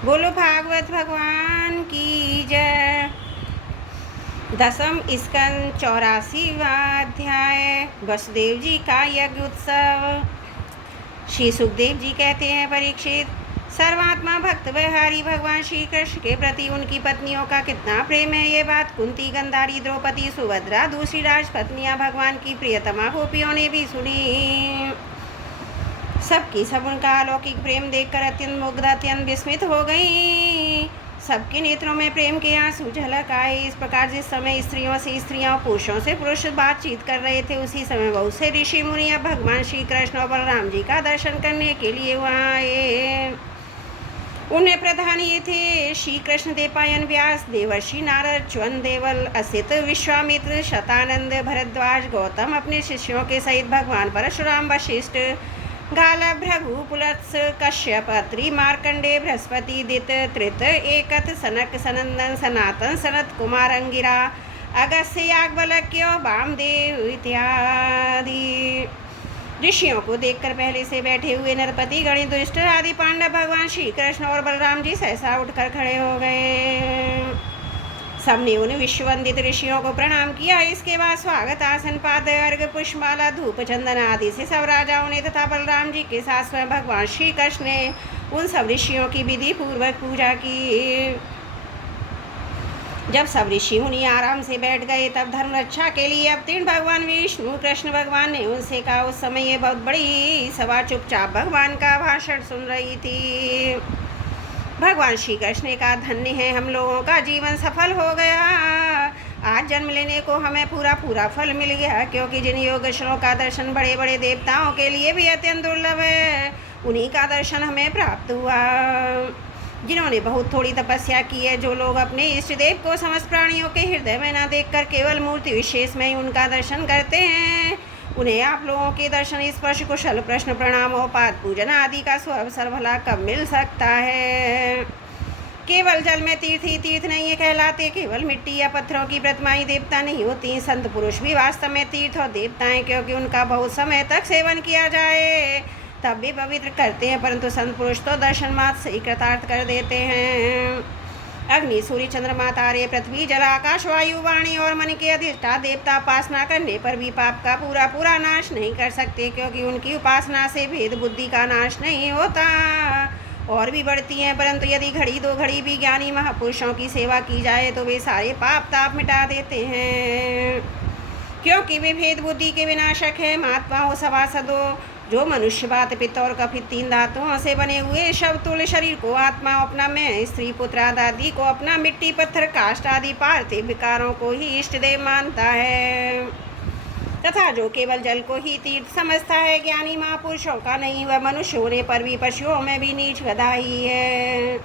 बोलो भागवत भगवान की जय। दसम स्कंद 84वां अध्याय वसुदेव जी का यज्ञ उत्सव। श्री सुखदेव जी कहते हैं, परीक्षित, सर्वात्मा भक्त विहारी भगवान श्री कृष्ण के प्रति उनकी पत्नियों का कितना प्रेम है, ये बात कुंती, गांधारी, द्रौपदी, सुभद्रा, दूसरी राजपत्नियां भगवान की प्रियतमा गोपियों ने भी सुनी। सबकी सब उनका अलौकिक प्रेम देखकर अत्यंत मुग्ध, अत्यंत विस्मित हो गई। सबके नेत्रों में प्रेम के आंसू झलक आए। इस प्रकार जिस समय स्त्रियों से स्त्रियां, पुरुषों से पुरुष बातचीत कर रहे थे, उसी समय बहुत से ऋषि मुनि अब भगवान श्री कृष्ण और बलराम जी का दर्शन करने के लिए वहाँ आए। उनमें प्रधान ये थे श्री कृष्ण देवपायन, व्यास, देवर्षि नारद, च्वन, देवल, असित, विश्वामित्र, शतानंद, भरद्वाज, गौतम अपने शिष्यों के सहित भगवान परशुराम, वशिष्ठ, गालव, भृगु, पुलत्स, कश्यप, अत्रि, मार्कंडे, बृहस्पति, दित, त्रित, एकत, सनक, सनंदन, सनातन, सनत कुमार, अंगिरा, अगस्त्य, याज्ञवल्क्य, वामदेव इत्यादि। ऋषियों को देखकर पहले से बैठे हुए नरपति, गणित, दुष्ट आदि पांडव भगवान श्री कृष्ण और बलराम जी सहसा उठकर खड़े हो गए। सबने उन विश्ववंदित ऋषियों को प्रणाम किया। इसके बाद स्वागत आसन, पाद, अर्घ, पुष्पमाला, धूप, चंदन आदि से सब राजाओं ने तथा बलराम जी के साथ स्वयं भगवान श्री कृष्ण ने उन सब ऋषियों की विधि पूर्वक पूजा की। जब सब ऋषि मुनि आराम से बैठ गए, तब धर्म रक्षा के लिए अवतीर्ण भगवान विष्णु कृष्ण भगवान ने उनसे कहा। उस समय ये बहुत बड़ी सभा चुपचाप भगवान का भाषण सुन रही थी। भगवान श्री कृष्ण ने कहा, धन्य है, हम लोगों का जीवन सफल हो गया। आज जन्म लेने को हमें पूरा फल मिल गया, क्योंकि जिन योगेश्वरों का दर्शन बड़े बड़े देवताओं के लिए भी अत्यंत दुर्लभ है, उन्हीं का दर्शन हमें प्राप्त हुआ। जिन्होंने बहुत थोड़ी तपस्या की है, जो लोग अपने इष्ट देव को समस्त प्राणियों के हृदय में न देखकर केवल मूर्ति विशेष में ही उनका दर्शन करते हैं, उन्हें आप लोगों के दर्शन, स्पर्श, कुशल प्रश्न, प्रणाम और पाद पूजन आदि का अवसर भला कब मिल सकता है। केवल जल में तीर्थ ही तीर्थ नहीं है कहलाते, केवल मिट्टी या पत्थरों की प्रतिमाएं देवता नहीं होती। संत पुरुष भी वास्तव में तीर्थ और देवता हैं, क्योंकि उनका बहुत समय तक सेवन किया जाए तब भी पवित्र करते हैं, परंतु संत पुरुष तो दर्शन मात्र से ही कृतार्थ कर देते हैं। अग्नि, सूर्य, चंद्रमा, तारे, पृथ्वी, जल, आकाश, वायु, वाणी और मन के अधिष्ठा देवता उपासना करने पर भी पाप का पूरा नाश नहीं कर सकते, क्योंकि उनकी उपासना से भेद बुद्धि का नाश नहीं होता और भी बढ़ती हैं। परंतु यदि घड़ी दो घड़ी भी ज्ञानी महापुरुषों की सेवा की जाए तो वे सारे पाप ताप मिटा देते हैं, क्योंकि वे भेद बुद्धि के विनाशक है। महात्माओं, सभासदों, जो मनुष्य, बात, पित्त और कफित तीन धातुओं से बने हुए शवतुल्य शरीर को आत्मा अपना, मैं, स्त्री, पुत्र आदि को अपना, मिट्टी, पत्थर, काष्ठ आदि पार्थिव विकारों को ही इष्ट देव मानता है, तथा जो केवल जल को ही तीर्थ समझता है, ज्ञानी महापुरुषों का नहीं, वह मनुष्य होने पर भी पशुओं में भी नीच गधा ही है।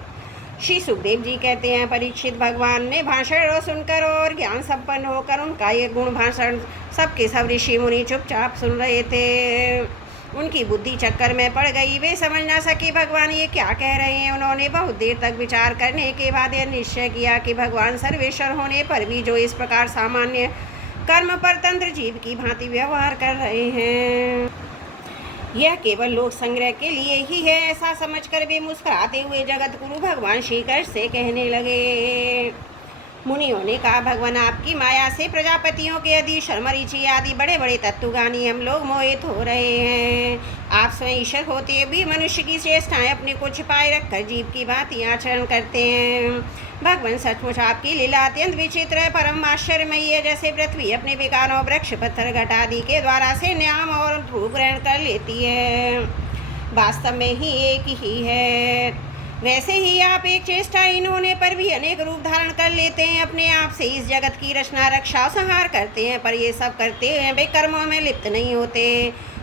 श्री सुखदेव जी कहते हैं, परीक्षित, भगवान ने भाषण सुनकर और ज्ञान संपन्न होकर उनका ये गुण भाषण सबके सब ऋषि मुनि चुपचाप सुन रहे थे। उनकी बुद्धि चक्कर में पड़ गई, वे समझ ना सके भगवान ये क्या कह रहे हैं। उन्होंने बहुत देर तक विचार करने के बाद यह निश्चय किया कि भगवान सर्वेश्वर होने पर भी जो इस प्रकार सामान्य कर्म परतंत्र जीव की भांति व्यवहार कर रहे हैं, यह केवल लोक संग्रह के लिए ही है, ऐसा समझकर वे मुस्कुराते हुए जगत गुरु भगवान श्री कृष्ण से कहने लगे। मुनियों ने कहा, भगवान, आपकी माया से प्रजापतियों के अधीश, मरीचि आदि बड़े बड़े तत्वगानी हम लोग मोहित हो रहे हैं। आप स्वयं ईश्वर होते भी मनुष्य की चेष्टाएं अपने को छिपाए रखकर जीव की भांति आचरण करते हैं। भगवान, सचमुच आपकी लीला अत्यंत विचित्र है, परम आश्चर्यमयी है। जैसे पृथ्वी अपने विकारों, वृक्ष, पत्थर, घट आदि के द्वारा से न्याम और ध्रुव ग्रहण कर लेती है, वास्तव में ही एक ही है, वैसे ही आप एक चेष्टाहीन होने पर भी अनेक रूप धारण कर लेते हैं। अपने आप से इस जगत की रचना, रक्षा, संहार करते हैं, पर ये सब करते हैं वे कर्मों में लिप्त नहीं होते।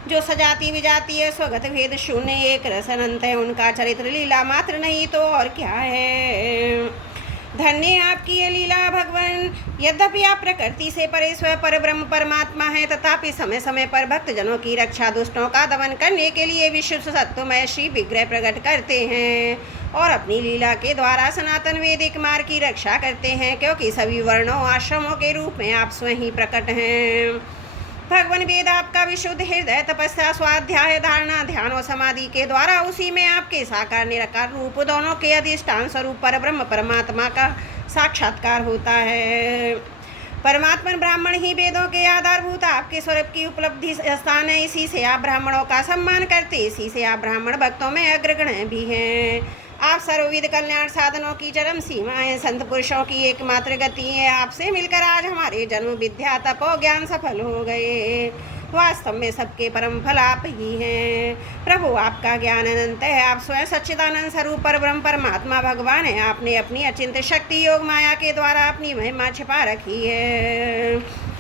जो सजाती विजाती है, स्वगत भेद शून्य, एक रस अनंत है, उनका चरित्र लीला मात्र नहीं तो और क्या है। धन्य आपकी ये लीला भगवान। यद्यपि आप प्रकृति से परे स्वयं पर ब्रह्म परमात्मा है, तथापि समय समय पर भक्तजनों की रक्षा, दुष्टों का दमन करने के लिए विशुद्ध सत्वमय श्री विग्रह प्रकट करते हैं और अपनी लीला के द्वारा सनातन वैदिक मार्ग की रक्षा करते हैं, क्योंकि सभी वर्णों, आश्रमों के रूप में आप स्वयं ही प्रकट हैं। भगवान वेद आपका विशुद्ध हृदय तपस्या स्वाध्याय धारणा ध्यान और समाधि के द्वारा उसी में आपके साकार निराकार रूप दोनों के अधिष्ठान स्वरूप पर ब्रह्म परमात्मा का साक्षात्कार होता है। परमात्मा ब्राह्मण ही वेदों के आधारभूत आपके स्वरूप की उपलब्धि स्थान है। इसी से आप ब्राह्मणों का सम्मान करते, इसी से आप ब्राह्मण भक्तों में अग्रगण्य भी हैं। आप सर्वविध कल्याण साधनों की चरम सीमा है, संत पुरुषों की एकमात्र गति है। आपसे मिलकर आज हमारे जन्म विद्या तप और ज्ञान सफल हो गए। वास्तव में सबके परम फल आप ही हैं। प्रभु आपका ज्ञान अनंत है। आप स्वयं सच्चिदानंद स्वरूप परब्रह्म परमात्मा भगवान है। आपने अपनी अचिंत शक्ति योग माया के द्वारा अपनी महिमा छिपा रखी है।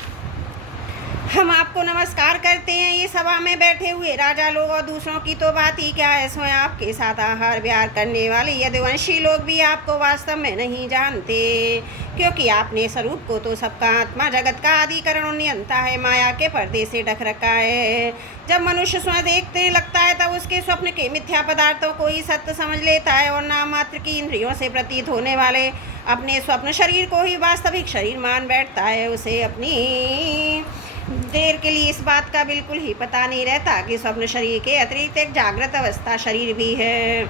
हम आपको नमस्कार करते हैं। ये सभा में बैठे हुए राजा लोग और दूसरों की तो बात ही क्या है, स्वयं आपके साथ आहार विहार करने वाले यदुवंशी लोग भी आपको वास्तव में नहीं जानते, क्योंकि आपने स्वरूप को तो सबका आत्मा जगत का आदि कारण नियंता है, माया के पर्दे से ढक रखा है। जब मनुष्य स्वयं देखने लगता है तब उसके स्वप्न के मिथ्या पदार्थों को ही सत्य समझ लेता है और नाम मात्र की इंद्रियों से प्रतीत होने वाले अपने स्वप्न शरीर को ही वास्तविक शरीर मान बैठता है। उसे अपनी देर के लिए इस बात का बिल्कुल ही पता नहीं रहता कि स्वप्न शरीर के अतिरिक्त एक जागृत अवस्था शरीर भी है।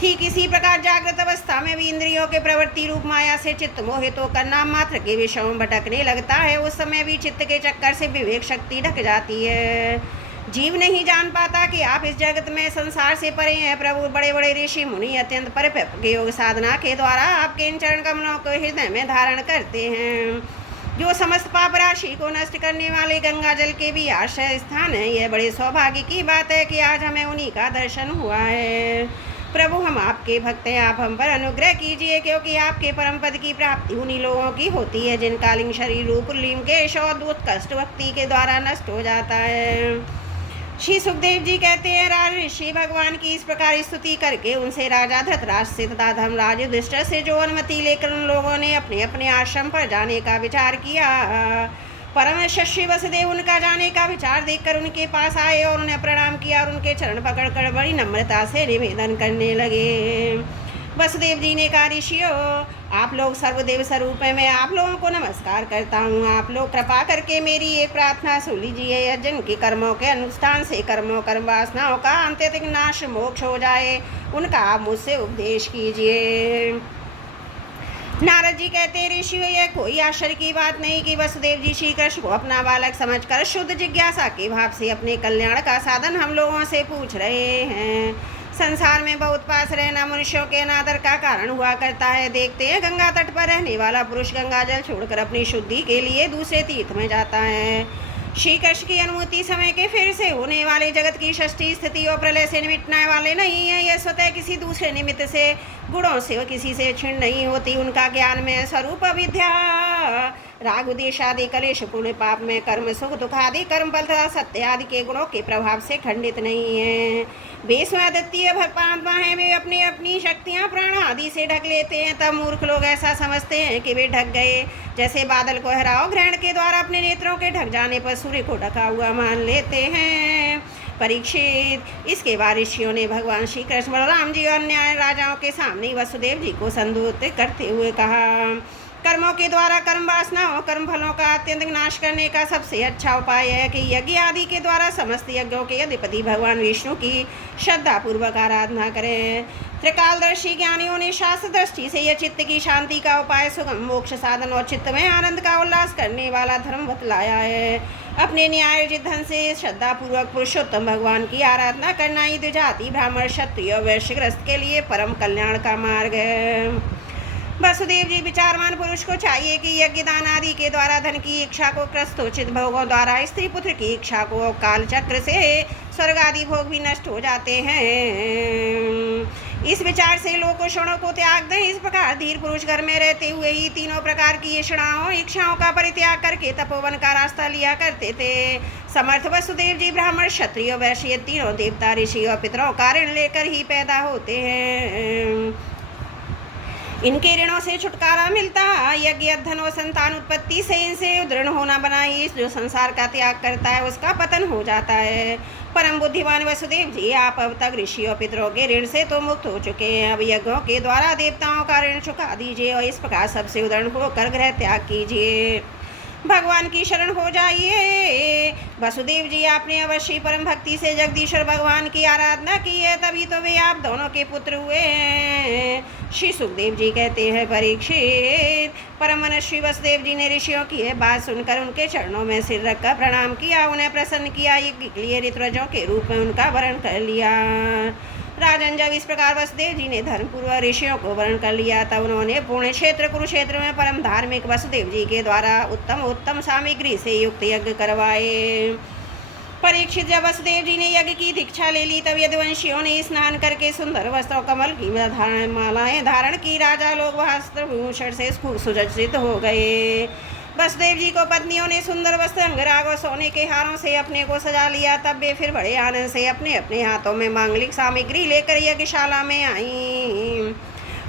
ठीक इसी प्रकार जागृत अवस्था में भी इंद्रियों के प्रवृत्ति रूप माया से चित्त मोहित होकर नाम मात्र के विषयों में भटकने लगता है। उस समय भी चित्त के चक्कर से विवेक शक्ति ढक जाती है। जीव नहीं जान पाता कि आप इस जगत में संसार से परे हैं। प्रभु बड़े बड़े ऋषि मुनि अत्यंत परिपक्व योग साधना के द्वारा आपके इन चरण कमलों को हृदय में धारण करते हैं, जो समस्त पाप राशि को नष्ट करने वाले गंगा जल के भी आश्रय स्थान है। यह बड़े सौभाग्य की बात है कि आज हमें उन्हीं का दर्शन हुआ है। प्रभु हम आपके भक्त हैं, आप हम पर अनुग्रह कीजिए, क्योंकि आपके परम पद की प्राप्ति उन्हीं लोगों की होती है जिनका लिंग शरीर रूप लीम केश और दूत कष्ट भक्ति के द्वारा नष्ट हो जाता है। श्री सुखदेव जी कहते हैं, राज ऋषि भगवान की इस प्रकार स्तुति करके उनसे राजा धृतराष्ट्र से तथा धर्मराज युधिष्ठिर से जो अनुमति लेकर उन लोगों ने अपने अपने आश्रम पर जाने का विचार किया। परम यशस्वी वसुदेव उनका जाने का विचार देखकर उनके पास आए और उन्हें प्रणाम किया और उनके चरण पकड़कर बड़ी नम्रता से निवेदन करने लगे। वसुदेव जी ने कहा, ऋषियों आप लोग सर्वदेव स्वरूप है, मैं आप लोगों को नमस्कार करता हूँ। आप लोग कृपा करके मेरी एक प्रार्थना सुन लीजिए। जिनके कर्मों के अनुष्ठान से कर्म वासनाओं का अत्यधिक नाश मोक्ष हो जाए, उनका आप मुझसे उपदेश कीजिए। नारद जी कहते, ऋषियों यह कोई आश्चर्य की बात नहीं कि वसुदेव जी श्री कृष्ण को अपना बालक समझकर शुद्ध जिज्ञासा के भाव से अपने कल्याण का साधन हम लोगों से पूछ रहे हैं। संसार में बहुत पास रहना मनुष्यों के अनादर का कारण हुआ करता है। देखते हैं गंगा तट पर रहने वाला पुरुष गंगा जल छोड़कर अपनी शुद्धि के लिए दूसरे तीर्थ में जाता है। श्री कृष्ण की अनुमति समय के फिर से होने वाले जगत की षष्ठी स्थिति और प्रलय से निमिटने वाले नहीं है। यह स्वतः किसी दूसरे निमित्त से गुणों से किसी से क्षीण नहीं होती। उनका ज्ञान में स्वरूप अविद्या राग उद्देश्य आदि कलेश पुण्य पाप में कर्म सुख दुख आदि कर्म बल तथा सत्य आदि के गुणों के प्रभाव से खंडित नहीं है। वे स्वयं अद्वितीय परमात्मा हैं। वे अपनी अपनी शक्तियाँ प्राण आदि से ढक लेते हैं। तब मूर्ख लोग ऐसा समझते हैं कि वे ढक गए, जैसे बादल को हराओ ग्रहण के द्वारा अपने नेत्रों के ढक जाने पर सूर्य को ढका हुआ मान लेते हैं। परीक्षित, इसके बाद ऋषियों ने भगवान श्री कृष्ण बलराम जी और अन्य राजाओं के सामने वसुदेव जी को संबोधित करते हुए कहा, कर्मों के द्वारा कर्म वासनाओं कर्म फलों का अत्यंत नाश करने का सबसे अच्छा उपाय है कि यज्ञ आदि के द्वारा समस्त यज्ञों के अधिपति भगवान विष्णु की श्रद्धा पूर्वक आराधना करें। त्रिकालदर्शी ज्ञानियों ने शास्त्र दृष्टि से यह चित्त की शांति का उपाय सुगम मोक्ष साधन और चित्त में आनंद का उल्लास करने वाला धर्म बतलाया है। अपने न्यायोचित ढंग से श्रद्धा पूर्वक पुरुषोत्तम भगवान की आराधना करना ही द्विजाति ब्राह्मण क्षत्रिय और वैश्य ग्रस्त के लिए परम कल्याण का मार्ग है। वसुदेव जी विचारवान पुरुष को चाहिए कि यज्ञ दान आदि के द्वारा धन की इच्छा को क्रस्तोचित भोगों द्वारा स्त्री पुत्र की इच्छा को काल चक्र से स्वर्ग आदि भोग भी नष्ट हो जाते हैं। इस विचार से लोकोषणों को त्याग दें। इस प्रकार धीर पुरुष घर में रहते हुए ही तीनों प्रकार की इच्छाओं का परित्याग करके तपोवन का रास्ता लिया करते थे। समर्थ वसुदेव जी ब्राह्मण क्षत्रिय वैश्य तीनों देवता ऋषि और पितरों का ऋण लेकर ही पैदा होते हैं। इनके ऋणों से छुटकारा मिलता है। यज्ञ धन और संतान उत्पत्ति से इनसे दृढ़ होना बनाई जो संसार का त्याग करता है उसका पतन हो जाता है। परम बुद्धिमान वसुदेव जी, आप अब तक ऋषि और पितरों के ऋण से तो मुक्त हो चुके हैं। अब यज्ञों के द्वारा देवताओं का ऋण चुका दीजिए और इस प्रकार सबसे उदृढ़ होकर ग्रह त्याग कीजिए। भगवान की शरण हो जाइए। वसुदेव जी आपने अवश्य परम भक्ति से जगदीश्वर भगवान की आराधना की है, तभी तो वे आप दोनों के पुत्र हुए हैं। श्री सुखदेव जी कहते हैं, परीक्षित, परम मनस्वी वसुदेव जी ने ऋषियों की यह बात सुनकर उनके चरणों में सिर रखकर प्रणाम किया, उन्हें प्रसन्न किया, यज्ञ के लिए ऋतुराजों के रूप में उनका वरण कर लिया। राजन, जब इस प्रकार वसुदेव जी ने धर्मपूर्वक ऋषियों को वर्ण कर लिया, तब उन्होंने पुण्य क्षेत्र कुरुक्षेत्र में परम धार्मिक वसुदेव जी के द्वारा उत्तम सामग्री से युक्त यज्ञ करवाए। परीक्षित, जब वसुदेव जी ने यज्ञ की दीक्षा ले ली, तब यदुवंशियों ने स्नान करके सुंदर वस्त्र कमल की मालाएं धारण की। राजा लोग वस्त्र भूषण से सुसज्जित हो गए। वसुदेव जी को पत्नियों ने सुंदर वस्त्र, अंगराग और सोने के हारों से अपने को सजा लिया। तब वे फिर बड़े आनंद से अपने अपने हाथों में मांगलिक सामग्री लेकर यज्ञशाला में आईं।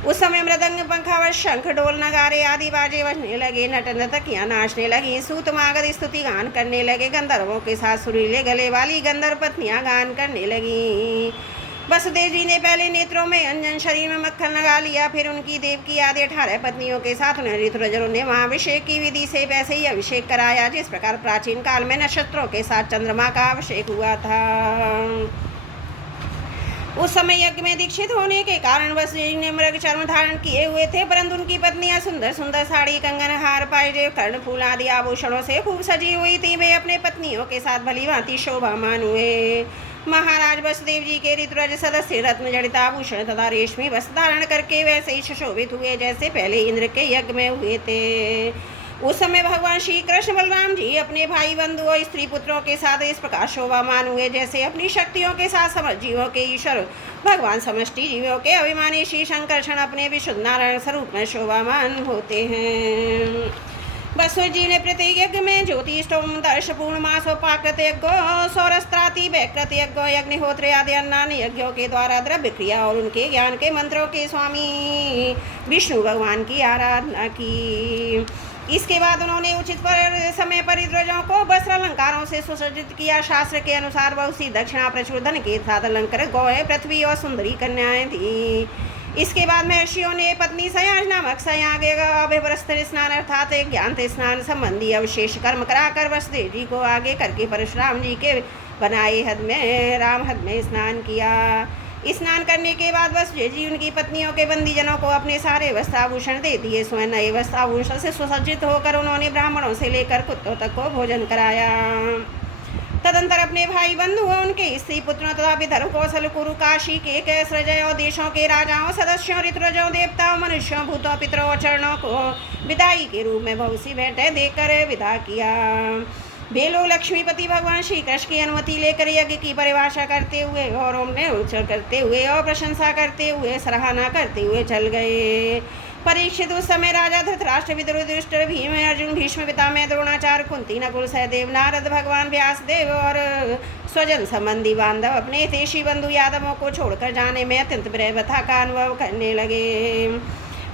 उस समय मृदंग, पंखावश, शंख, ढोल, नगारे आदि बाजे बजने लगे। नट नर्तकियां नाचने लगी, सूत मागध स्तुति गान करने लगे। गंधर्वों के साथ सुरीले गले वाली गंधर्व पत्नियां गान करने लगी। वसुदेव जी ने पहले नेत्रों में अंजन, शरीर में मक्खन लगा लिया, फिर उनकी देव की आदि 18 पत्नियों के साथ उन्हें ऋतुराजों ने महाभिषेक की विधि से वैसे ही अभिषेक कराया, जिस प्रकार प्राचीन काल में नक्षत्रों के साथ चंद्रमा का अभिषेक हुआ था। उस समय यज्ञ में दीक्षित होने के कारण वसुदेव जी ने मृग चर्म धारण किए हुए थे, परंतु उनकी पत्नियां सुंदर सुंदर साड़ी, कंगन, हार, पायजेब, कर्ण फूल आदि आभूषणों से खूब सजी हुई थी। वे अपने पत्नियों के साथ भली भांति शोभामान हुए। महाराज वसुदेव जी के ऋतुराज सदस्य रत्न जड़ित आभूषण तथा रेशमी वस्त्र धारण करके वैसे ही सुशोभित हुए जैसे पहले इंद्र के यज्ञ में हुए थे। उस समय भगवान श्री कृष्ण बलराम जी अपने भाई बंधु और स्त्री पुत्रों के साथ इस प्रकार शोभामान हुए जैसे अपनी शक्तियों के साथ समस्त जीवों के ईश्वर भगवान समष्टि जीवों के अभिमानी श्री शंकरषण अपने विशुद्ध नारायण स्वरूप में शोभामान होते हैं। वसुदेव जी ने प्रत्येक यज्ञ में ज्योति स्टोम, दर्श, पूर्णमास, पाकृत यज्ञ, सौरस्त्राति, वैकृत यज्ञ, अग्निहोत्र आदि अन्य यज्ञों के द्वारा द्रव्य क्रिया और उनके ज्ञान के मंत्रों के स्वामी विष्णु भगवान की आराधना की। इसके बाद उन्होंने उचित समय पर ऋतुराजों को वस्त्र अलंकारों से सुसज्जित किया। शास्त्र के अनुसार बहुत सी दक्षिणा, प्रचुर धन के साथ अलंकृत गौएं, पृथ्वी और सुंदरी कन्याएं थी। इसके बाद महर्षियों ने पत्नी सयाज नामक अभिवस्त्र स्नान अर्थात ज्ञान स्नान संबंधी अवशेष कर्म कराकर वसुदेव जी को आगे करके परशुराम जी के बनाए हद में राम हद में स्नान किया। स्नान करने के बाद वसुदेव जी उनकी पत्नियों के बंदीजनों को अपने सारे वस्त्राभूषण दे दिए। स्वयं नए वस्त्राभूषण से सुसज्जित होकर उन्होंने ब्राह्मणों से लेकर कुत्तों तक को भोजन कराया। तदंतर अपने भाई बंधुओं, उनके स्त्री पुत्रों तथा विदर्भ, कौशल, कुरु, काशी के कैस, रजय और देशों के राजाओं, सदस्यों, ऋतुराजों, देवताओं, मनुष्यों, भूतों, पितरों और चरणों को विदाई के रूप में बहुत सी भेंटें देकर विदा किया। वे लोग लक्ष्मीपति भगवान श्री कृष्ण की अनुमति लेकर यज्ञ की परिभाषा करते हुए और उन्हें उच्चारण करते हुए और प्रशंसा करते हुए सराहना करते हुए चल गए। परीक्षित, उस समय राजा धृतराष्ट्र, विदुर, युधिष्ठिर, भीम, अर्जुन, भीष्म पितामह, द्रोणाचार्य, कुंती, नकुल, सहदेव, नारद, भगवान व्यासदेव और स्वजन संबंधी बांधव अपने हितैषी बंधु यादवों को छोड़कर जाने में अत्यंत व्यथा का अनुभव करने लगे।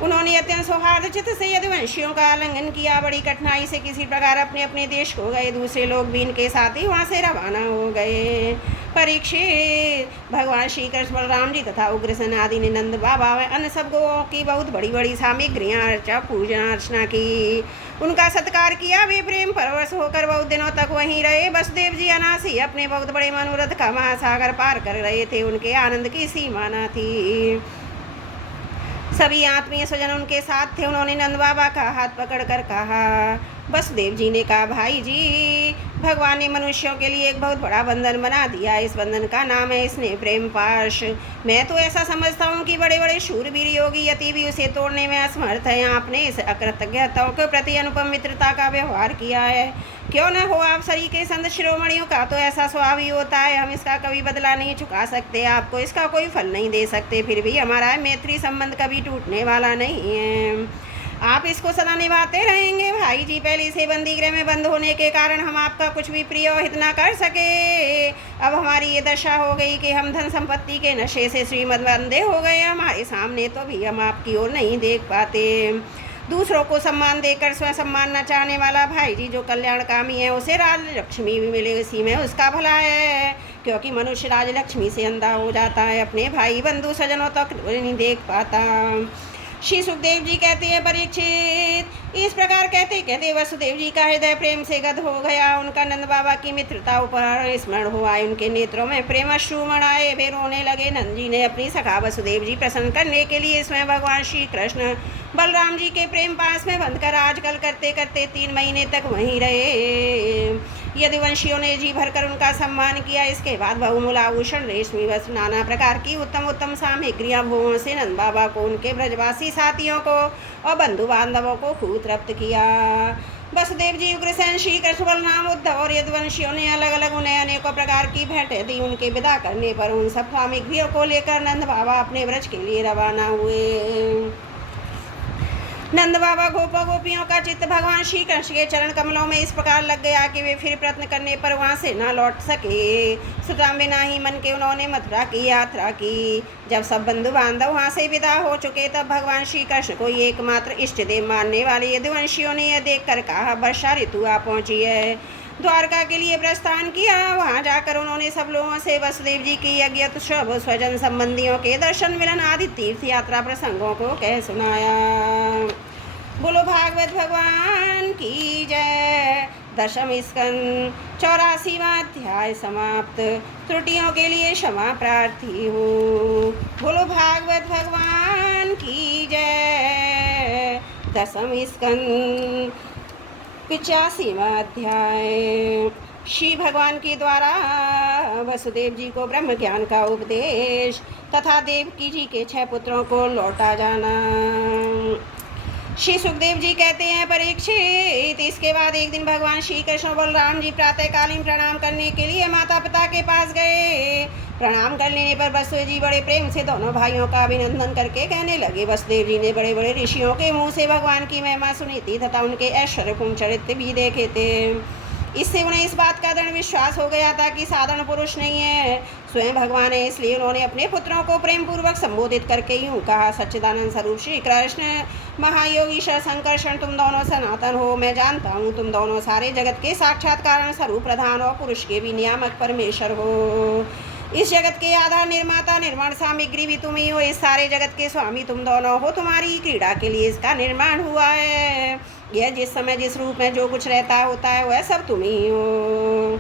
उन्होंने अत्यंत सौहार्द चित्त से यदुवंशियों का आलिंगन किया। बड़ी कठिनाई से किसी प्रकार अपने अपने देश को गए। दूसरे लोग भी इनके साथ ही वहाँ से रवाना हो गए। परीक्षित, भगवान श्री कृष्ण बलराम जी तथा उग्रसेन आदि ने नंद बाबा व अन्य सब गौओं की बहुत बड़ी बड़ी सामग्रियाँ अर्चा पूजा अर्चना की, उनका सत्कार किया। वे प्रेम परवश होकर बहुत दिनों तक वहीं रहे। वसुदेव जी अनासी अपने बहुत बड़े मनोरथ का महासागर पार कर रहे थे। उनके आनंद की सीमा न थी। सभी आत्मीय स्वजन उनके साथ थे। उन्होंने नंद बाबा का हाथ पकड़कर कहा, वसुदेव जी ने कहा, भाई जी, भगवान ने मनुष्यों के लिए एक बहुत बड़ा बंधन बना दिया। इस बंधन का नाम है स्नेह प्रेम पाश। मैं तो ऐसा समझता हूँ कि बड़े बड़े शूरवीर योगी यति भी उसे तोड़ने में असमर्थ हैं। आपने इस अकृतज्ञताओं के प्रति अनुपम मित्रता का व्यवहार किया है। क्यों न हो, आप शरीर के संत शिरोमणियों का तो ऐसा स्वभाव ही होता है। हम इसका कभी बदला नहीं चुका सकते, आपको इसका कोई फल नहीं दे सकते। फिर भी हमारा मैत्री संबंध कभी टूटने वाला नहीं है। आप इसको सदा निभाते रहेंगे। भाई जी, पहले से बंदी गृह में बंद होने के कारण हम आपका कुछ भी प्रिय और हित न कर सके। अब हमारी ये दशा हो गई कि हम धन संपत्ति के नशे से श्रीमद बंदे हो गए। हमारे सामने तो भी हम आपकी ओर नहीं देख पाते। दूसरों को सम्मान देकर स्वयं सम्मान न चाहने वाला भाई जी जो कल्याणकामी है, उसे राजलक्ष्मी भी मिले, उसी में उसका भला है। क्योंकि मनुष्य राजलक्ष्मी से अंधा हो जाता है, अपने भाई बंधु सजनों तक नहीं देख पाता। श्री सुखदेव जी कहते हैं, परीक्षित, इस प्रकार कहते कहते वसुदेव जी का हृदय प्रेम से गद हो गया। उनका नंद बाबा की मित्रता ऊपर स्मरण हुआ। उनके नेत्रों में प्रेम अश्रुमण आए, वे रोने लगे। नंद जी ने अपनी सखा वसुदेव जी प्रसन्न करने के लिए स्वयं भगवान श्री कृष्ण बलराम जी के प्रेम पास में बंधकर आजकल करते करते 3 महीने तक वहीं रहे। यदुवंशियों ने जी भरकर उनका सम्मान किया। इसके बाद बहुमूल आभूषण, रेशमी वस्त्र, नाना प्रकार की उत्तम उत्तम सामग्रियां भोगों से नंद बाबा को, उनके ब्रजवासी साथियों को और बंधु बांधवों को खूब तृप्त किया। वसुदेव जी, उग्रसेन, श्री कृष्ण, बलराम, उद्धव और यदुवंशियों ने अलग अलग उन्हें अनेकों प्रकार की भेंटें दी। उनके विदा करने पर उन सब सामग्रियों को लेकर नंद बाबा अपने ब्रज के लिए रवाना हुए। नंद बाबा गोपा गोपियों का चित्त भगवान श्री कृष्ण के चरण कमलों में इस प्रकार लग गया कि वे फिर प्रयत्न करने पर वहां से न लौट सके। सुदाम बिना ही मन के उन्होंने मथुरा की यात्रा की। जब सब बंधु बांधव वहां से विदा हो चुके तब भगवान श्री कृष्ण को एकमात्र इष्ट देव मानने वाले यदुवंशियों ने यह देखकर कहा, वर्षा ऋतु आ पहुंची है। द्वारका के लिए प्रस्थान किया। वहां जाकर उन्होंने सब लोगों से वसुदेव जी की यज्ञ उत्सव, स्वजन संबंधियों के दर्शन मिलन आदि तीर्थ यात्रा प्रसंगों को कह सुनाया। बोलो भागवत भगवान की जय। 10वें स्कंद 84वां अध्याय समाप्त। त्रुटियों के लिए क्षमा प्रार्थी हूँ। बोलो भागवत भगवान की जय। 10वें स्कंद 85वां अध्याय। श्री भगवान के द्वारा वसुदेव जी को ब्रह्म ज्ञान का उपदेश तथा देवकी जी के 6 पुत्रों को लौटा जाना। श्री सुखदेव जी कहते हैं, परीक्षित, इसके बाद एक दिन भगवान श्री कृष्ण बलराम जी प्रातःकालीन प्रणाम करने के लिए माता पिता के पास गए। प्रणाम कर लेने पर वसुदेव जी बड़े प्रेम से दोनों भाइयों का अभिनंदन करके कहने लगे। वसुदेव जी ने बड़े बड़े ऋषियों के मुंह से भगवान की महिमा सुनी थी तथा उनके ऐश्वर्यपूर्ण चरित्र भी देखे थे। इससे उन्हें इस बात का दृढ़ विश्वास हो गया था कि साधारण पुरुष नहीं है, स्वयं भगवान है। इसलिए उन्होंने अपने पुत्रों को प्रेम पूर्वक संबोधित करके यूं कहा, सच्चिदानंद स्वरूप श्री कृष्ण महायोगीश्वर संकर्षण, तुम दोनों सनातन हो। मैं जानता हूँ तुम दोनों सारे जगत के साक्षात कारण स्वरूप, प्रधान और पुरुष के भी नियामक परमेश्वर हो। इस जगत के आधार, निर्माता, निर्माण सामग्री भी तुम ही हो। इस सारे जगत के स्वामी तुम दोनों हो। तुम्हारी क्रीड़ा के लिए इसका निर्माण हुआ है। यह जिस समय जिस रूप में जो कुछ रहता होता है वह सब तुम ही हो।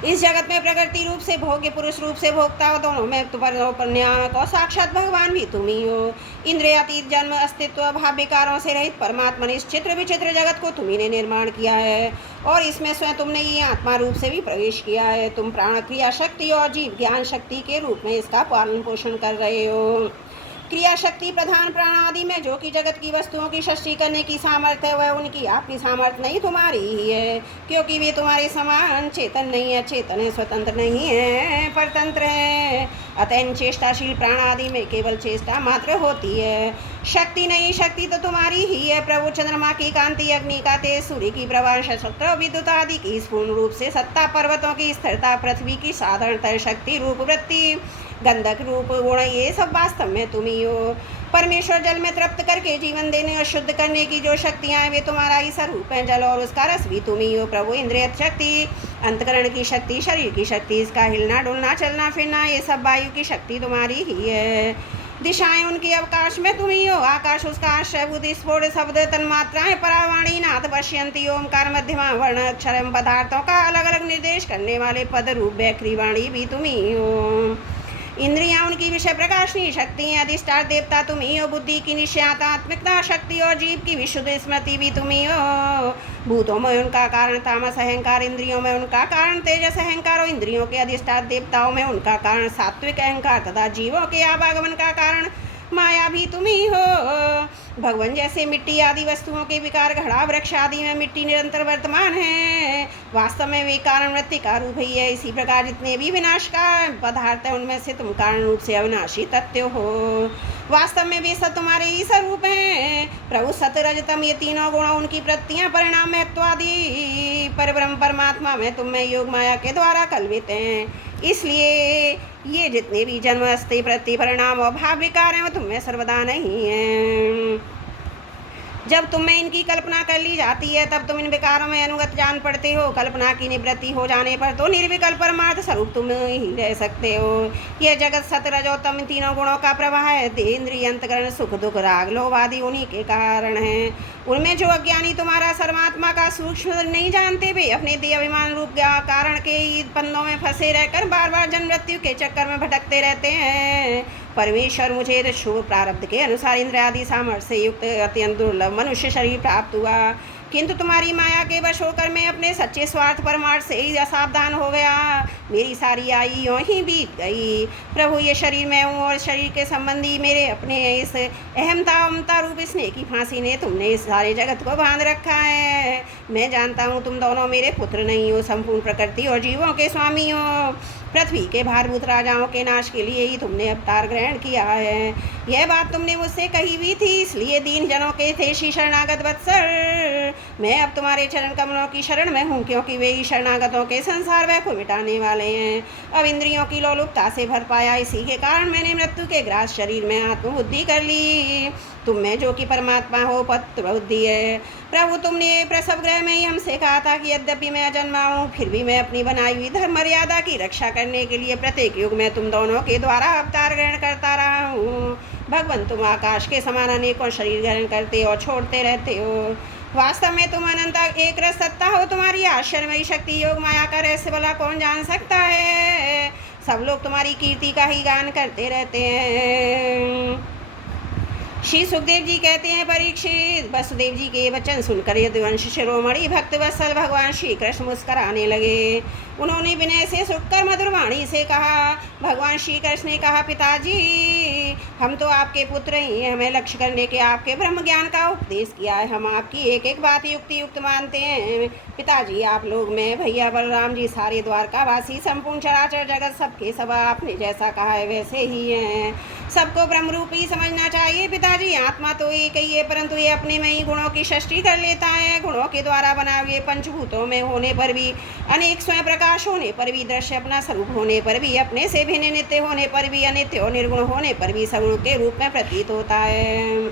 इस जगत में प्रकृति रूप से भोग्य, पुरुष रूप से भोक्ता हो, दोनों में नियामक और साक्षात भगवान भी तुम ही हो। इंद्रियातीत, जन्म, अस्तित्व, भाव विकारों से रहित परमात्मा ने इस चित्र विचित्र जगत को तुम्ही ने निर्माण किया है और इसमें स्वयं तुमने ये आत्मा रूप से भी प्रवेश किया है। तुम प्राण, क्रिया शक्ति और जीव ज्ञान शक्ति के रूप में इसका पालन पोषण कर रहे हो। क्रिया शक्ति प्रधान प्राण आदि में जो कि जगत की वस्तुओं की सृष्टि करने की सामर्थ्य है वह उनकी आपकी सामर्थ्य नहीं, तुम्हारी ही है, क्योंकि वे तुम्हारे समान चेतन नहीं है। चेतन है, स्वतंत्र नहीं है, परतंत्र है। अतः चेष्टाशील प्राण आदि में केवल चेष्टा मात्र होती है, शक्ति नहीं। शक्ति तो तुम्हारी ही है। प्रभु चंद्रमा की कांति, अग्नि का तेज, सूर्य की प्रभा, शस्त्र, विद्युत आदि की पूर्ण रूप से सत्ता, पर्वतों की स्थिरता, पृथ्वी की साधारणतः शक्ति रूप वृत्ति, गंधक रूप गुण, ये सब वास्तव में तुम ही हो। परमेश्वर जल में तृप्त करके जीवन देने और शुद्ध करने की जो शक्तियाँ हैं वे तुम्हारा ही स्वरूप है। जल और उसका रस भी तुम ही हो। प्रभु इंद्रिय शक्ति, अंतकरण की शक्ति, शरीर की शक्ति, इसका हिलना डुलना, चलना फिरना, ये सब वायु की शक्ति तुम्हारी ही है। दिशाएं उनकी अवकाश में तुम ही हो। आकाश उसका आश्रय, बुद्धि, स्फोट, शब्द, तन्मात्राएं, परावाणी, नाद, पश्यंती, ओमकार, मध्यमा वर्ण, अक्षर, पदार्थों का अलग अलग निर्देश करने वाले पद रूप व्याकृति वाणी भी तुम ही हो। इंद्रियां उनकी विषय प्रकाशनी शक्ति है। अधिष्ठान देवता तुम ही हो। बुद्धि की निश्चयाता आत्मिकता शक्ति और जीव की विशुद्ध स्मृति भी तुम ही हो। भूतों में उनका कारण तामस अहंकार, इंद्रियों में उनका कारण तेजस अहंकार और इंद्रियों के अधिष्ठान देवताओं में उनका कारण सात्विक अहंकार तथा जीवों के आवागमन का कारण माया भी तुम ही हो। भगवान जैसे मिट्टी आदि वस्तुओं के विकार, घड़ा, वृक्ष आदि में मिट्टी निरंतर वर्तमान है, वास्तव में वे कारण वृत्ति का रूप ही है। इसी प्रकार जितने भी विनाश का पदार्थ है उनमें से तुम कारण रूप से अविनाशी तत्व हो। वास्तव में वे सब तुम्हारे ही स्वरूप हैं। प्रभु सत रजतम ये तीनों गुणों, उनकी प्रत्ययां, परिणाम, महत्व आदि परब्रह्म परमात्मा में तुम में योग माया के द्वारा कल्पित हैं। इसलिए ये जितने भी जन्म, अस्थि, प्रति, परिणाम और भाव विकार हैं वो तुम में सर्वदा नहीं हैं। जब तुम में इनकी कल्पना कर ली जाती है तब तुम इन विकारों में अनुगत जान पड़ते हो। कल्पना की निवृत्ति हो जाने पर तो निर्विकल्प परमार्थ स्वरूप तुम ही रह सकते हो। यह जगत सत रजोतम तीनों गुणों का प्रवाह है। देह इंद्रिय अंतकरण सुख दुख राग लोभ आदि उन्हीं के कारण है। उनमें जो अज्ञानी तुम्हारा परमात्मा का सूक्ष्म नहीं जानते, वे अपने देह अभिमान रूप कारण के बंधों में फंसे रहकर बार बार जन्म मृत्यु के चक्कर में भटकते रहते हैं। परमेश्वर मुझे शुभ प्रारब्ध के अनुसार इंद्र आदि सामर्थ्य से युक्त अत्यंत दुर्लभ मनुष्य शरीर प्राप्त हुआ, किंतु तुम्हारी माया के वश होकर मैं अपने सच्चे स्वार्थ परमार्थ से ही असावधान हो गया। मेरी सारी आयु यूँ ही बीत गई। प्रभु, ये शरीर मैं हूँ और शरीर के संबंधी मेरे अपने इस अहमता ममता रूप स्नेह की फांसी ने तुमने इस सारे जगत को बांध रखा है। मैं जानता हूँ तुम दोनों मेरे पुत्र नहीं हो, संपूर्ण प्रकृति और जीवों के स्वामी हो। पृथ्वी के भारभूत राजाओं के नाश के लिए ही तुमने अवतार ग्रहण किया है। यह बात तुमने मुझसे कही भी थी, इसलिए दीन जनों के थे श्री शरणागत वत्सर। मैं अब तुम्हारे चरण कमलों की शरण में हूँ, क्योंकि वे ही शरणागतों के संसार वह को मिटाने वाले हैं। अब इंद्रियों की लोलुपता से भर पाया, इसी के कारण मैंने मृत्यु के ग्रास शरीर में आत्मबुद्धि कर ली। तुम में जो कि परमात्मा हो पत्र बुद्धि है। प्रभु, तुमने प्रसव गृह में ही हमसे कहा था कि यद्यपि मैं अजन्मा हूँ, फिर भी मैं अपनी बनाई हुई धर्म मर्यादा की रक्षा करने के लिए प्रत्येक युग में तुम दोनों के द्वारा अवतार ग्रहण करता रहा हूँ। भगवान, तुम आकाश के समान अनेकों शरीर ग्रहण करते और छोड़ते रहते हो। वास्तव में तुम अनंत एक रस सत्ता हो। तुम्हारी आश्चर्यमयी शक्ति योग माया का रहस्य भला कौन जान सकता है। सब लोग तुम्हारी कीर्ति का ही गान करते रहते हैं। श्री सुखदेव जी कहते हैं, परीक्षित, वसुदेव जी के वचन सुनकर यदुवंश शिरोमणि भक्त वत्सल भगवान श्री कृष्ण मुस्कराने लगे। उन्होंने विनय से सुखकर मधुर वाणी से कहा। भगवान श्री कृष्ण ने कहा, पिताजी, हम तो आपके पुत्र ही हैं। हमें लक्ष्य करने के आपके ब्रह्म ज्ञान का उपदेश किया है। हम आपकी एक एक बात युक्ति युक्त मानते हैं। पिताजी, आप लोग, मैं, भैया बलराम जी, सारे द्वारकावासी, संपूर्ण चराचर जगत सबके सब आपने जैसा कहा है वैसे ही हैं। सबको ब्रह्म रूप ही समझना चाहिए। पिताजी, आत्मा तो एक ही है, परंतु ये अपने में ही गुणों की सृष्टि कर लेता है। गुणों के द्वारा बना हुए पंचभूतों में होने पर भी, अनेक स्वयं प्रकाश होने पर भी, दृश्य अपना स्वरूप होने पर भी, अपने से भिन्न नित्य होने पर भी, अनित्य और निर्गुण होने पर भी सगुण के रूप में प्रतीत होता है।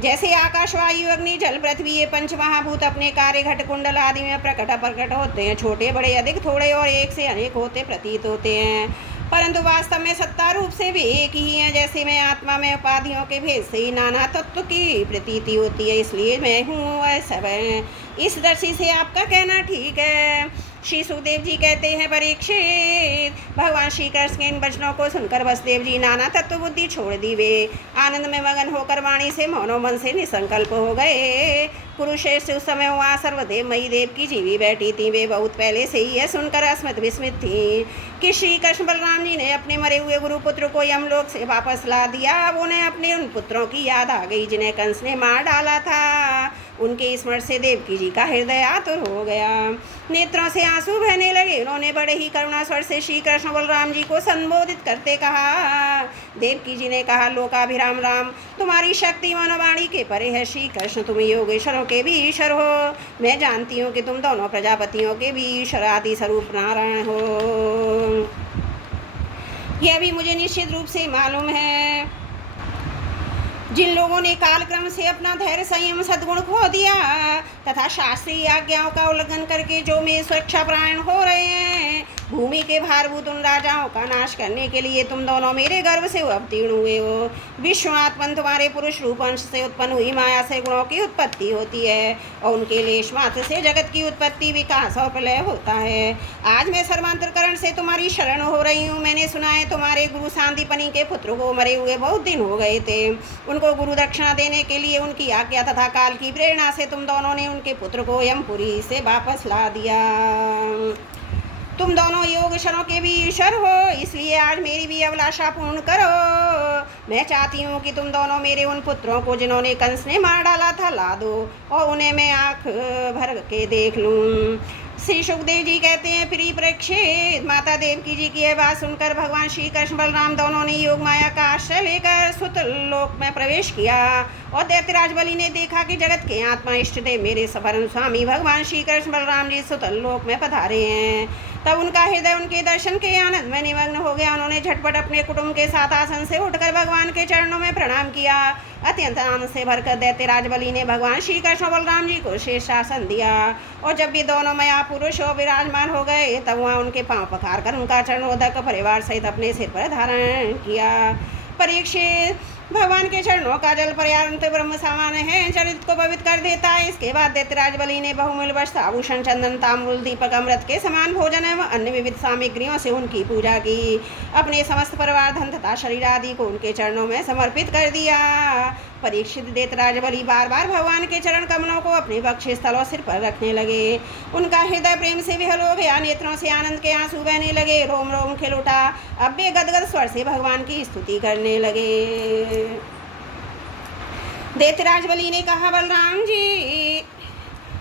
जैसे आकाश वायु अग्नि जल पृथ्वी ये पंच महाभूत अपने कार्य घट कुंडल आदि में प्रकट होते हैं। छोटे बड़े अधिक थोड़े और एक से अनेक होते प्रतीत होते हैं, परंतु वास्तव में सत्ता रूप से भी एक ही है। जैसे मैं आत्मा में उपाधियों के भेद से ही नाना तत्व की प्रतीति होती है, इसलिए मैं हूँ ऐसा है। इस दृष्टि से आपका कहना ठीक है। श्री सुखदेव जी कहते हैं, परीक्षित, भगवान श्री कृष्ण के इन वचनों को सुनकर वसुदेव जी नाना तत्व बुद्धि छोड़ दी। वे आनंद में मगन होकर वाणी से मौनो मन से निसंकल्प हो गए। कुरुक्षेत्र उस समय वहाँ सर्वदेव मई देव की जीवी बैठी थी। वे बहुत पहले से ही यह सुनकर अस्मृत विस्मित थी कि श्री कृष्ण बलराम जी ने अपने मरे हुए गुरुपुत्र को यमलोक से वापस ला दिया। अब उन्हें अपने उन पुत्रों की याद आ गई जिन्हें कंस ने मार डाला था। उनके स्मरण से देवकी जी का हृदय आतुर हो गया, नेत्रों से आंसू बहने लगे। उन्होंने बड़े ही करुणा स्वर से श्री कृष्ण बलराम जी को संबोधित करते कहा। देवकी जी ने कहा, लोकाभिराम राम, तुम्हारी शक्ति मनोवाणी के परे है। श्री कृष्ण, तुम योगेश्वरों के भी ईश्वर हो। मैं जानती हूँ कि तुम दोनों प्रजापतियों के भी ईश्वर आदि स्वरूप नारायण हो। यह भी मुझे निश्चित रूप से मालूम है। जिन लोगों ने कालक्रम से अपना धैर्य संयम सद्गुण खो दिया तथा शास्त्रीय आज्ञाओं का उल्लंघन करके जो में सुरक्षा प्राण हो रहे हैं, भूमि के भारभूत उन राजाओं का नाश करने के लिए तुम दोनों मेरे गर्भ से अवतीर्ण हुए हो। विश्वात्मन तुम्हारे पुरुष रूप अंश से उत्पन्न हुई माया से गुणों की उत्पत्ति होती है और उनके लेश मात्र से जगत की उत्पत्ति विकास और प्रलय होता है। आज मैं सर्वांतरकरण से तुम्हारी शरण हो रही हूँ। मैंने सुना है तुम्हारे गुरु सांदीपनि के पुत्र को मरे हुए बहुत दिन हो गए थे। उनको गुरु दक्षिणा देने के लिए उनकी आज्ञा तथा काल की प्रेरणा से तुम दोनों ने उनके पुत्र को यमपुरी से वापस ला दिया। तुम दोनों योगेश्वरों के भी ईश्वर हो, इसलिए आज मेरी भी अभिलाषा पूर्ण करो। मैं चाहती हूँ कि तुम दोनों मेरे उन पुत्रों को जिन्होंने कंस ने मार डाला था ला दो और उन्हें मैं आँख भर के देख लूँ। श्री सुखदेव जी कहते हैं, प्रिय परीक्षित, माता देवकी जी की यह बात सुनकर भगवान श्री कृष्ण बलराम दोनों ने योग माया का आश्रय लेकर सुतल लोक में प्रवेश किया और दैत्यराज बलि ने देखा कि जगत के आत्मा इष्ट देव मेरे सफरन स्वामी भगवान श्री कृष्ण बलराम जी सुतल लोक में पधारे हैं। तब उनका हृदय उनके दर्शन के आनंद में निमग्न हो गया। उन्होंने झटपट अपने कुटुंब के साथ आसन से उठकर भगवान के चरणों में प्रणाम किया। अत्यंत आनंद से भरकर दैत्यराज बलि ने भगवान श्री कृष्ण और बलराम जी को शेष आसन दिया। और जब भी दोनों मया पुरुष विराजमान हो गए तब वहाँ उनके पांव पखार कर उनका चरणोदक परिवार सहित अपने सिर पर धारण किया। परीक्षित, भगवान के चरणों का जल पर्याप्त ब्रह्म समान है, चरित्र को पवित्र कर देता है। इसके बाद दैत्यराज बलि ने बहुमूल्य वस्त्र, आभूषण, चंदन, तांबूल, दीपक, अमृत के समान भोजन एवं अन्य विविध सामग्रियों से उनकी पूजा की। अपने समस्त परिवार, धन तथा शरीर आदि को उनके चरणों में समर्पित कर दिया। परीक्षित, दैत्यराज बलि बार बार भगवान के चरण कमलों को अपने वक्ष स्थल और सिर पर रखने लगे। उनका हृदय प्रेम से विहल हो गया, नेत्रों से आनंद के आंसू बहने लगे, रोम रोम खिल उठा। अब वे गदगद स्वर से भगवान की स्तुति करने लगे। दैत्यराज बलि ने कहा, बलराम जी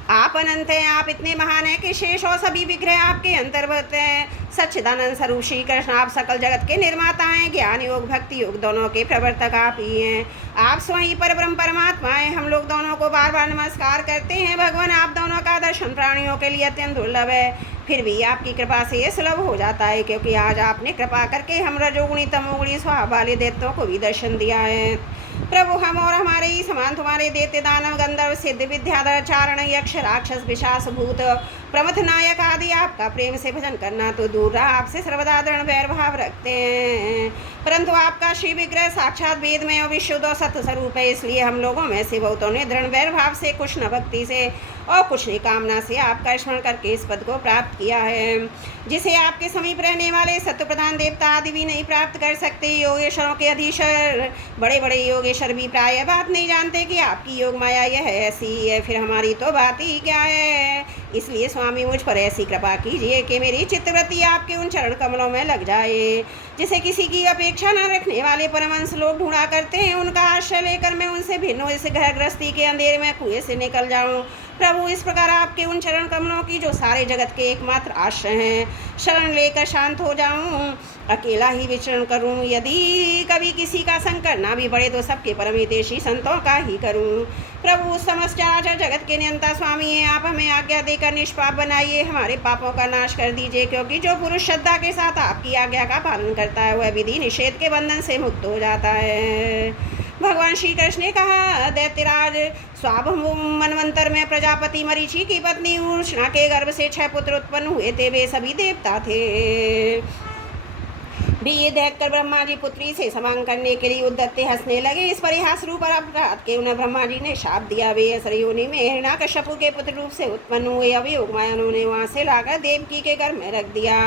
आप अनंत हैं, आप इतने महान हैं कि शेष और सभी विग्रह आपके अंतर्गत हैं। सच्चिदानंद स्वरूप श्री कृष्ण आप सकल जगत के निर्माता हैं। ज्ञान योग, भक्ति योग दोनों के प्रवर्तक आप ही हैं। आप स्वयं परब्रह्म परमात्मा हैं। हम लोग दोनों को बार बार नमस्कार करते हैं। भगवान आप दोनों का दर्शन प्राणियों के लिए अत्यंत दुर्लभ है, फिर भी आपकी कृपा से ये सुलभ हो जाता है, क्योंकि आज आपने कृपा करके हम रजोगुणी तमोगुणी स्वभाव वाले दैत्यों को भी दर्शन दिया है। प्रभु, हम और हमारे ही समान तुम्हारे दैत्य, दानव, गंधर्व, सिद्ध, विद्याधर, चारण, यक्ष, राक्षस, पिशाच, भूत, प्रमथ, नायक आदि आपका प्रेम से भजन करना तो दूर रहा, आपसे सर्वदा दृढ़ वैर भाव रखते हैं। परंतु आपका श्री विग्रह साक्षात वेदमय और विशुद्ध और सत्य स्वरूप है, इसलिए हम लोगों में से बहुतों ने दृढ़ वैर भाव से, कुछ न भक्ति से और कुछ ने कामना से आपका स्मरण करके इस पद को प्राप्त किया है, जिसे आपके समीप रहने वाले सत्य प्रधान देवता आदि भी नहीं प्राप्त कर सकते। योगेश्वरों के अधीश्वर बड़े बड़े योगेश्वर भी प्राय बात नहीं जानते कि आपकी योग माया यह ऐसी है, फिर हमारी तो बात ही क्या है। इसलिए स्वामी मुझ पर ऐसी कृपा कीजिए कि मेरी चित्तवृत्ति आपके उन चरण कमलों में लग जाए, जिसे किसी की अपेक्षा न रखने वाले परमहंस लोग ढूंढा करते हैं। उनका आश्रय लेकर मैं उनसे भिन्न हो, इस घर गृहस्थी के अंधेरे में कुएं से निकल जाऊं। प्रभु, इस प्रकार आपके उन चरण कमलों की जो सारे जगत के एकमात्र आश्रय हैं, शरण लेकर शांत हो जाऊं, अकेला ही विचरण करूं। यदि कभी किसी का संकट ना भी बढ़े तो सबके परम हितैषी संतों का ही करूं। प्रभु, समस्त चराचर जगत के नियंता स्वामी हैं, आप हमें आज्ञा देकर निष्पाप बनाइए, हमारे पापों का नाश कर दीजिए, क्योंकि जो पुरुष श्रद्धा के साथ आपकी आज्ञा का पालन करता है वह विधि निषेध के बंधन से मुक्त हो जाता है। भगवान श्री कृष्ण ने कहा, दैत्यराज, स्वाभ मनवंतर में प्रजापति मरीचि की पत्नी उष्णा के गर्भ से 6 पुत्र उत्पन्न हुए थे, वे सभी देवता थे। भी ये देखकर ब्रह्मा जी पुत्री से समान करने के लिए उद्यत हंसने लगे। इस परिहास रूप और अपराध के उन्हें ब्रह्मा जी ने शाप दिया। वे असुर योनि में हिरण्याकश्यपु के पुत्र रूप से उत्पन्न हुए। अब योग माया उन्होंने वहाँ से लाकर देवकी के घर में रख दिया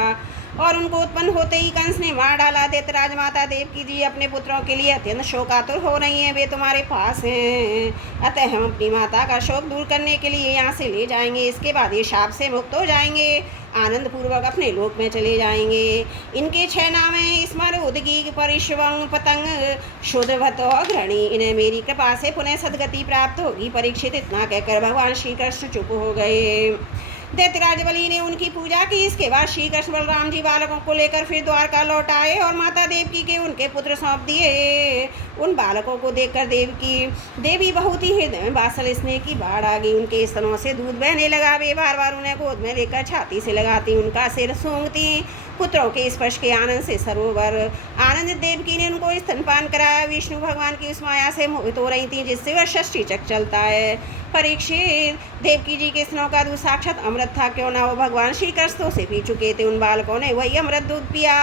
और उनको उत्पन्न होते ही कंस ने मार डाला। दैत्यराज माता देवकी जी अपने पुत्रों के लिए अत्यंत शोकातुर हो रही हैं, वे तुम्हारे पास हैं, अतः हम अपनी माता का शोक दूर करने के लिए यहाँ से ले जाएंगे। इसके बाद ये शाप से मुक्त हो जाएंगे, आनंद पूर्वक अपने लोक में चले जाएंगे। इनके 6 नाम हैं स्मर, उदगी, परिश्वंग, पतंग, शुद्धभत और घृणी। इन्हें मेरी कृपा से पुनः सदगति प्राप्त होगी। परीक्षित इतना कहकर भगवान श्री कृष्ण चुप हो गए। दैत्यराज बलि ने उनकी पूजा की। इसके बाद श्री कृष्ण बलराम जी बालकों को लेकर फिर द्वारका लौट आए और माता देवकी के उनके पुत्र सौंप दिए। उन बालकों को देखकर देवी बहुत ही हृदय में वात्सल्य स्नेह की बाढ़ आ गई। उनके स्तनों से दूध बहने लगा। वे बार बार उन्हें गोद में लेकर छाती से लगाती, उनका सिर सूंघती। पुत्रों के स्पर्श के आनंद से सरोवर आनंद देवकी ने उनको स्तनपान कराया। विष्णु भगवान की उस माया से मोहित हो रही थी जिससे वह षष्ठी चक्र चलता है। परीक्षित, देवकी जी के स्तनों का दूध साक्षात अमृत था, क्यों ना वो भगवान श्री कृष्ण से पी चुके थे। उन बालकों ने वही अमृत दूध पिया।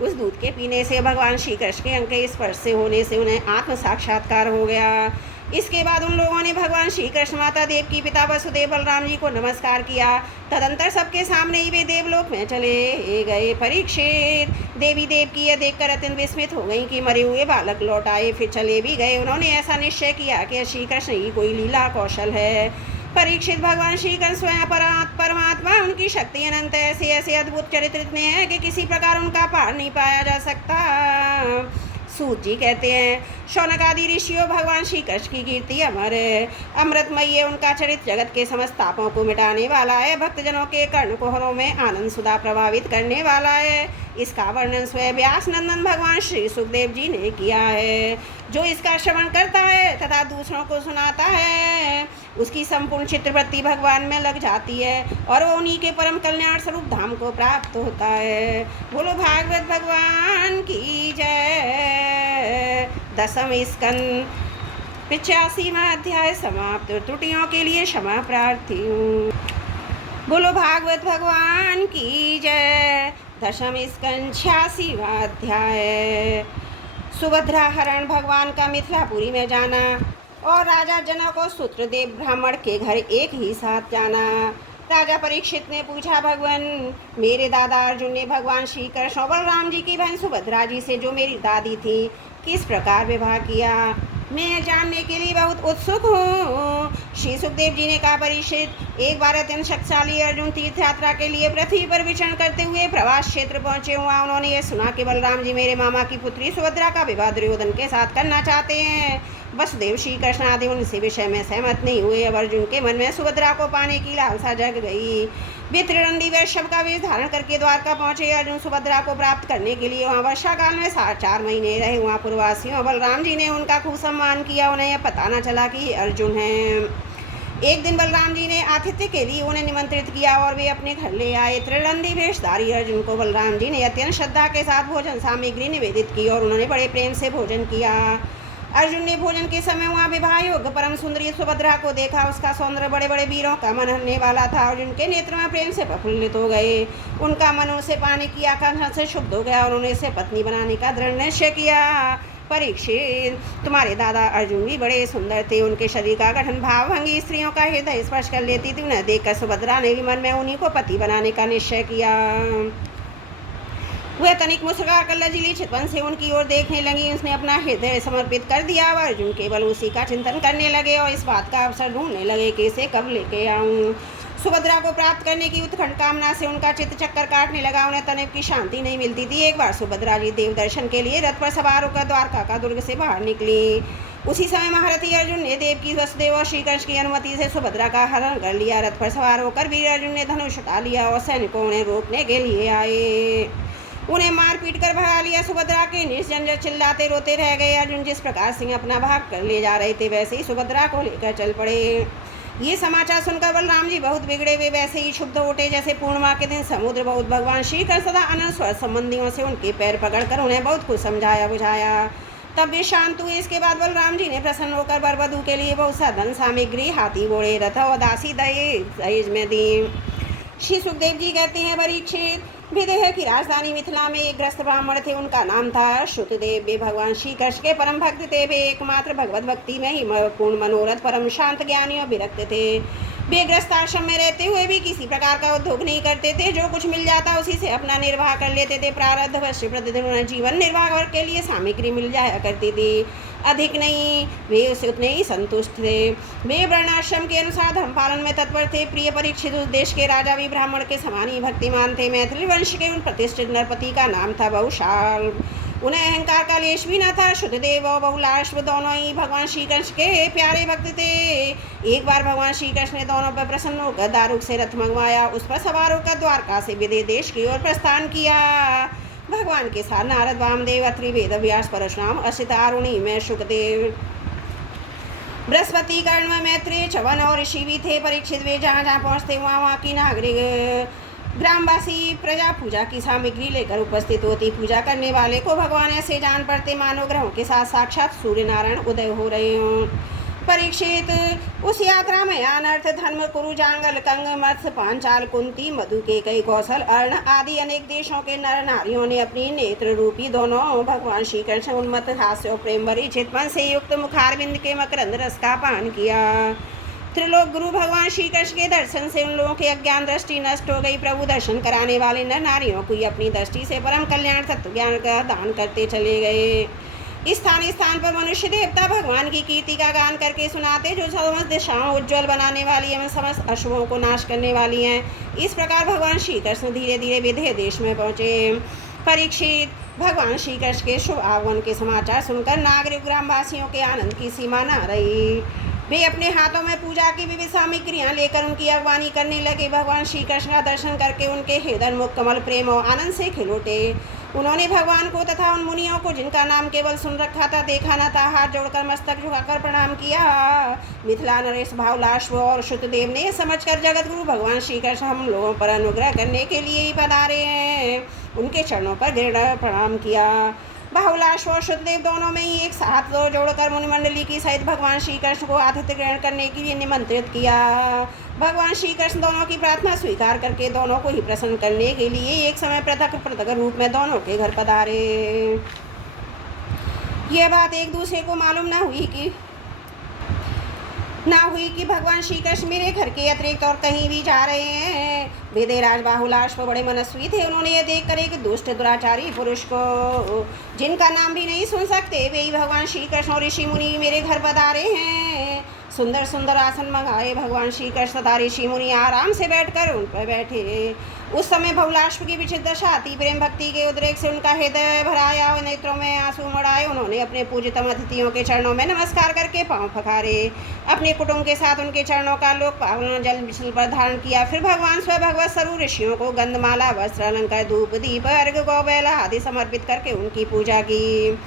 उस दूध के पीने से भगवान श्री कृष्ण के अंग के स्पर्श से होने से उन्हें आत्म साक्षात्कार हो गया। इसके बाद उन लोगों ने भगवान श्री कृष्ण, माता देवकी, पिता वसुदेव, बलराम जी को नमस्कार किया। तदंतर सबके सामने ही वे देवलोक में चले गए। परीक्षित, देवी देवकी यह देखकर अत्यंत विस्मित हो गई कि मरे हुए बालक लौट आए, फिर चले भी गए। उन्होंने ऐसा निश्चय किया कि श्री कृष्ण ही कोई लीला कौशल है। परीक्षित, भगवान श्री कृष्ण स्वयं परमात्मा, उनकी शक्ति अनंत, ऐसे ऐसे अद्भुत चरित्र इतने हैं कि किसी प्रकार उनका पार नहीं पाया जा सकता। सूत जी कहते हैं, शौनक आदि ऋषियों, भगवान श्री कृष्ण की कीर्ति अमर है, अमृतमयी है। उनका चरित्र जगत के समस्त पापों को मिटाने वाला है, भक्तजनों के कर्ण कुहरों में आनंद सुधा प्रभावित करने वाला है। इसका वर्णन स्वयं व्यास नंदन भगवान श्री सुखदेव जी ने किया है। जो इसका श्रवण करता है तथा दूसरों को सुनाता है उसकी संपूर्ण चित्रवृत्ति भगवान में लग जाती है और वो उन्हीं के परम कल्याण स्वरूप धाम को प्राप्त होता है। बोलो भागवत भगवान की जय। 10वां स्कंद 85वां अध्याय समाप्त। त्रुटियों के लिए क्षमा प्रार्थी हूँ। बोलो भागवत भगवान की जय। 10वां स्कंद 86वां अध्याय। सुभद्रा हरण भगवान का मिथिलापुरी में जाना और राजा जनक और सूत्रदेव ब्राह्मण के घर एक ही साथ जाना। राजा परीक्षित ने पूछा, भगवान मेरे दादा अर्जुन ने भगवान श्री कृष्ण और बलराम जी की बहन सुभद्रा जी से जो मेरी दादी थी किस प्रकार विवाह किया, मैं जानने के लिए बहुत उत्सुक हूँ। श्री सुखदेव जी ने कहा, परीक्षित एक बार अत्यंत शक्तिशाली अर्जुन तीर्थ यात्रा के लिए पृथ्वी पर विचरण करते हुए प्रवास क्षेत्र पहुंचे हुआ उन्होंने ये सुना कि बलराम जी मेरे मामा की पुत्री सुभद्रा का विवाह दुर्योधन के साथ करना चाहते हैं। वसुदेव श्री कृष्ण आदि उनसे विषय में सहमत नहीं हुए। अब अर्जुन के मन में सुभद्रा को पाने की लालसा जग गई। वे त्रिदंडी वैश्य का वेश धारण करके द्वारका पहुंचे। अर्जुन सुभद्रा को प्राप्त करने के लिए वहाँ वर्षा काल में 4 महीने रहे। वहाँ पूर्ववासियों बलराम जी ने उनका खूब सम्मान किया। उन्हें यह पता न चला कि अर्जुन हैं। एक दिन बलराम जी ने आतिथ्य के लिए उन्हें निमंत्रित किया और वे अपने घर ले आए। त्रिदंडी वेशधारी अर्जुन को बलराम जी ने अत्यंत श्रद्धा के साथ भोजन सामग्री निवेदित की और उन्होंने बड़े प्रेम से भोजन किया। अर्जुन ने भोजन के समय वहाँ विवाह योग्य परम सुंदरी सुभद्रा को देखा। उसका सौंदर्य बड़े बड़े वीरों का मन हरने वाला था। अर्जुन के नेत्र में प्रेम से प्रफुल्लित हो गए। उनका मन उसे पाने की आकांक्षा से शुद्ध हो गया और उन्होंने इसे पत्नी बनाने का दृढ़ निश्चय किया। परीक्षित तुम्हारे दादा अर्जुन भी बड़े सुंदर थे। उनके शरीर का गठन भावभंगी स्त्रियों का हृदय स्पर्श कर लेती थी। उन्हें देखकर सुभद्रा ने भी मन में उन्हीं को पति बनाने का निश्चय किया। वह तनिक मुस्कुरा कर लजीली चितवन से उनकी ओर देखने लगी। उसने अपना हृदय समर्पित कर दिया। वह अर्जुन केवल उसी का चिंतन करने लगे और इस बात का अवसर ढूंढने लगे कि इसे कब लेके आऊं। सुभद्रा को प्राप्त करने की उत्कंठ कामना से उनका चित्त चक्कर काटने लगा। उन्हें तनिक की शांति नहीं मिलती थी। एक बार सुभद्रा जी देव दर्शन के लिए रथ पर सवार होकर द्वारका का दुर्ग से बाहर निकली। उसी समय महारथी अर्जुन ने देव की वसुदेव और श्री कृष्ण की अनुमति से सुभद्रा का हरण कर लिया। रथ पर सवार होकर वीर अर्जुन ने धनुष उठा लिया और सैनिकों उन्हें रोकने के लिए आए। उन्हें मार पीट कर भगा लिया। सुभद्रा के निश्चंजर चिल्लाते रोते रह गए। अर्जुन जिस प्रकार सिंह अपना भाग कर ले जा रहे थे वैसे ही सुभद्रा को लेकर चल पड़े। ये समाचार सुनकर बलराम जी बहुत बिगड़े। वे वैसे ही क्षुब्ध उठे जैसे पूर्णिमा के दिन समुद्र बहुत। भगवान श्री कृष्ण सदा अनंत स्वर संबंधियों से उनके पैर पकड़कर उन्हें बहुत कुछ समझाया बुझाया। तब वे शांत हुए। इसके बाद बलराम जी ने प्रसन्न होकर वर वधू के लिए बहुत सा धन सामग्री, हाथी घोड़े, रथ और दासी दहेज में दी। श्री सुखदेव जी कहते हैं, परीक्षित विदेह की राजधानी मिथिला में एक ग्रस्त ब्राह्मण थे। उनका नाम था श्रुतदेव। वे भगवान श्री कृष्ण के परम भक्त थे। वे एकमात्र भगवत भक्ति में ही पूर्ण मनोरथ, परम शांत, ज्ञानी और विरक्त थे। वे ग्रस्त आश्रम में रहते हुए भी किसी प्रकार का उद्योग नहीं करते थे। जो कुछ मिल जाता उसी से अपना निर्वाह कर लेते थे। प्रारब्धवश प्रतिदिन उन्हें जीवन निर्वाह के लिए सामग्री मिल जाया करती थी, अधिक नहीं। वे उससे उतने ही संतुष्ट थे। वे वर्णाश्रम के अनुसार धर्म पालन में तत्पर थे। प्रिय परीक्षित उस देश के राजा भी ब्राह्मण के समान ही भक्तिमान थे। मैथिली वंश के उन प्रतिष्ठित नरपति का नाम था बहुशाल। उन्हें अहंकार का लेश भी न था। शुद्धदेव और बहुलाश्व दोनों ही भगवान श्री कृष्ण के प्यारे भक्त थे। एक बार भगवान श्री कृष्ण ने दोनों पर प्रसन्न होकर दारुक से रथ मंगवाया। उस पर सवार होकर द्वारका से विदेह देश की ओर प्रस्थान किया। भगवान के साथ नारद, वामदेव, अत्रि, वेद व्यास, परशुराम, असित, आरुणि में शुकदेव, बृहस्पति, कर्ण, मैत्रेय, च्यवन और ऋषि भी थे। परीक्षित वे जहाँ जहाँ पहुँचते वहाँ की नागरिक ग्रामवासी प्रजा पूजा की सामग्री लेकर उपस्थित होती। पूजा करने वाले को भगवान ऐसे जान पड़ते मानो ग्रहों के साथ साक्षात सूर्य नारायण उदय हो रहे हों। परीक्षित उस यात्रा में अनर्थ, धर्म, कुरु, जांगल, कंग, मत्स्य, पांचाल, कुंती, मधु, केकई, कौशल, अर्ण आदि अनेक देशों के नर नारियों ने अपनी नेत्र रूपी दोनों भगवान श्री कृष्ण उन्मत्त हास्य और प्रेम भरी चितवन से युक्त मुखारविंद के मकरंद रस का पान किया। त्रिलोक गुरु भगवान श्री कृष्ण के दर्शन से उन लोगों की अज्ञान दृष्टि नष्ट हो गई। प्रभु दर्शन कराने वाले नर नारियों को अपनी दृष्टि से परम कल्याण तत्व ज्ञान का दान करते चले गए। स्थान स्थान पर मनुष्य देवता भगवान की कीर्ति का गान करके सुनाते, जो समस्त दिशाओं उज्ज्वल बनाने वाली एवं समस्त अशुभों को नाश करने वाली हैं। इस प्रकार भगवान श्री कृष्ण धीरे धीरे विदेह देश में पहुँचे। परीक्षित भगवान श्री कृष्ण के शुभ आगमन के समाचार सुनकर नागरिक ग्रामवासियों के आनंद की सीमा न रही। वे अपने हाथों में पूजा की विविध सामग्रियाँ लेकर उनकी अगवानी करने लगे। भगवान श्री कृष्ण का दर्शन करके उनके हृदय मुख कमल प्रेम और आनंद से खिल उठे। उन्होंने भगवान को तथा उन मुनियों को जिनका नाम केवल सुन रखा था, देखा न था, हाथ जोड़कर मस्तक झुकाकर प्रणाम किया। मिथिला नरेश भावलाश्व और श्रुतदेव ने समझकर जगत गुरु भगवान श्री कृष्ण हम लोगों पर अनुग्रह करने के लिए ही पधारे हैं, उनके चरणों पर गिर प्रणाम किया। बाहुलाश्व और श्रुतदेव दोनों में ही एक साथ जोड़कर मुनिमंडली की सहित भगवान श्री कृष्ण को आतिथ्य ग्रहण करने के लिए निमंत्रित किया। भगवान श्री कृष्ण दोनों की प्रार्थना स्वीकार करके दोनों को ही प्रसन्न करने के लिए एक समय पृथक पृथक रूप में दोनों के घर पधारे। यह बात एक दूसरे को मालूम न हुई कि भगवान श्री कृष्ण मेरे घर के अतिरिक्त और कहीं भी जा रहे हैं। वेदेराज बाहुलाश्व बड़े मनस्वी थे। उन्होंने यह देख कर एक दुष्ट दुराचारी पुरुष को, जिनका नाम भी नहीं सुन सकते, वे ही भगवान श्री कृष्ण और ऋषि मुनि मेरे घर पधारे हैं। सुंदर सुंदर आसन मंगाए भगवान श्री कृष्ण तथा ऋषि मुनि आराम से बैठकर उन पर बैठे। उस समय बहुलाश्व की विचित्र दशा अति प्रेम भक्ति के उद्रेक से उनका हृदय भराया और नेत्रों में आंसू मड़ाए। उन्होंने अपने पूजितम अतिथियों के चरणों में नमस्कार करके पांव पखारे, अपने कुटुंब के साथ उनके चरणों का लोक पावन जल विशल पर धारण किया। फिर भगवान स्वयं भगवत स्वरूप ऋषियों को गंधमाला वस्त्र अलंकार धूप दीप अर्घ गौबैला आदि समर्पित करके उनकी पूजा की।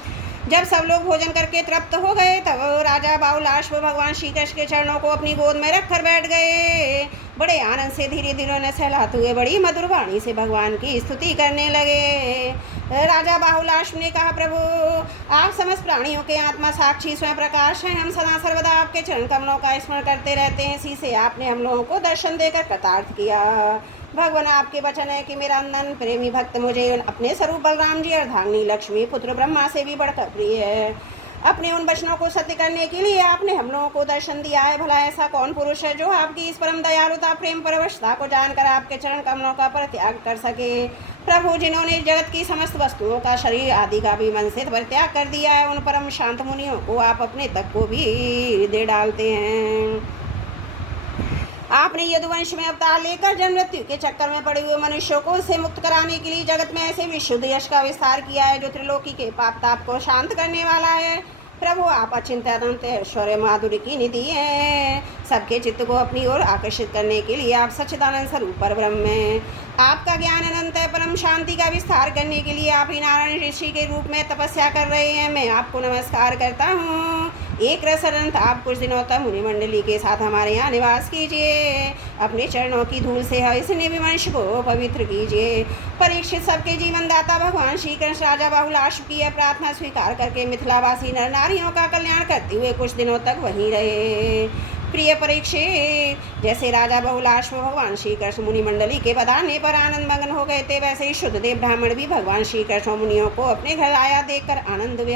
जब सब लोग भोजन करके तृप्त हो गए तब राजा बाहुलाश्व भगवान श्री कृष्ण के चरणों को अपनी गोद में रखकर बैठ गए। बड़े आनंद से धीरे धीरे उन्हें सहलाते हुए बड़ी मधुर वाणी से भगवान की स्तुति करने लगे। राजा बाहुलाश्व ने कहा, प्रभु आप समस्त प्राणियों के आत्मा साक्षी स्वयं प्रकाश हैं। हम सदा सर्वदा आपके चरण कमलों का स्मरण करते रहते हैं। इसी से आपने हम लोगों को दर्शन देकर कृतार्थ किया। भगवान आपके वचन है कि मेरा नंदन प्रेमी भक्त मुझे अपने स्वरूप बलराम जी अर्धांगिनी लक्ष्मी पुत्र ब्रह्मा से भी बढ़कर प्रिय है। अपने उन वचनों को सत्य करने के लिए आपने हम लोगों को दर्शन दिया है। भला ऐसा कौन पुरुष है जो आपकी इस परम दयालुता प्रेम परवशता को जानकर आपके चरण कमलों का परित्याग कर सके। प्रभु जिन्होंने जगत की समस्त वस्तुओं का शरीर आदि का भी मन से परित्याग कर दिया है, उन परम शांत मुनियों को आप अपने तक को भी दे डालते हैं। आपने यदुवंश में अवतार लेकर जन्म मृत्यु के चक्कर में पड़े हुए मनुष्यों को उससे मुक्त कराने के लिए जगत में ऐसे विशुद्ध यश का विस्तार किया है जो त्रिलोकी के पाप ताप को शांत करने वाला है। प्रभु आप अचिंत्य अनंत ऐश्वर्य माधुर्य की निधि हैं। सबके चित्त को अपनी ओर आकर्षित करने के लिए आप सच्चिदानंद स्वरूप परब्रह्म हैं। आपका ज्ञान अनंत है। परम शांति का विस्तार करने के लिए आप ही नारायण ऋषि के रूप में तपस्या कर रहे हैं। मैं आपको नमस्कार करता हूँ। एक रस अनंत आप कुछ दिनों तक मुनिमंडली के साथ हमारे यहाँ निवास कीजिए। अपने चरणों की धूल से इस निविवंश को पवित्र कीजिए। परीक्षित सबके जीवन दाता भगवान श्री कृष्ण राजा बाहुलाश्व की यह प्रार्थना स्वीकार करके मिथिलावासी नर नारियों का कल्याण करते हुए कुछ दिनों तक वहीं रहे। प्रिय परीक्षित, जैसे राजा बहुलाश्व भगवान श्री कृष्ण मुनिमंडली के पधारने पर आनंद मगन हो गए थे, वैसे ही शुद्धदेव ब्राह्मण भी भगवान श्री कृष्ण मुनियों को अपने घर आया देखकर आनंद हुए।